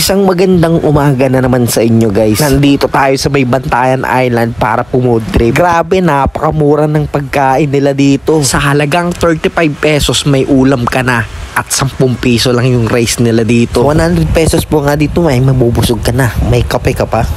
Isang magandang umaga na naman sa inyo guys. Nandito tayo sa may Bantayan Island para pumood trip. Grabe, napakamura ng pagkain nila dito. Sa halagang 35 pesos may ulam ka na. At 10 piso lang yung rice nila dito. 100 pesos po nga dito, may mabubusog ka na. May kape ka pa.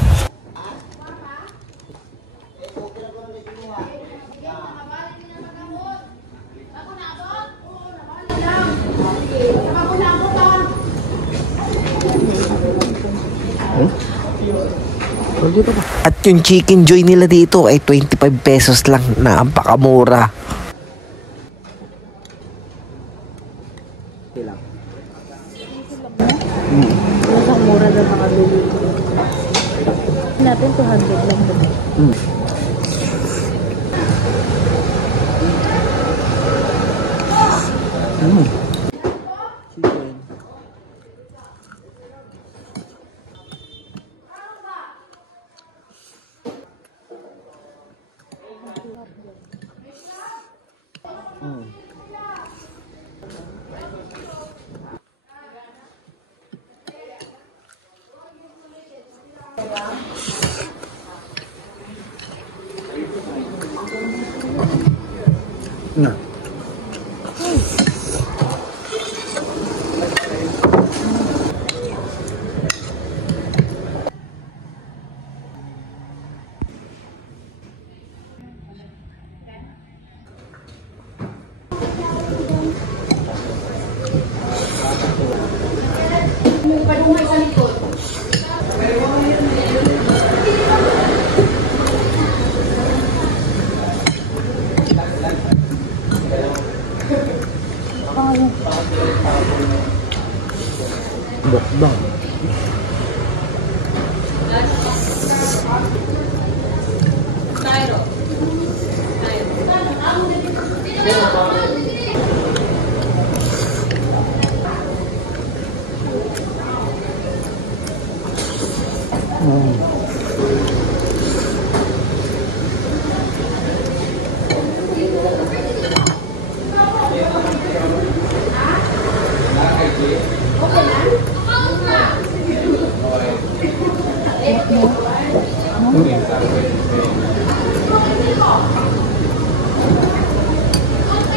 At yung chicken joy nila dito ay 25 pesos lang, na napakamura. Masang mura na makabili. Natin 200 lang ito. Nah. Bokbang.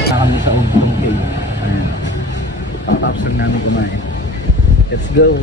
Kami sa Ugtong Cave. Tapos lang namin kumain. Let's go!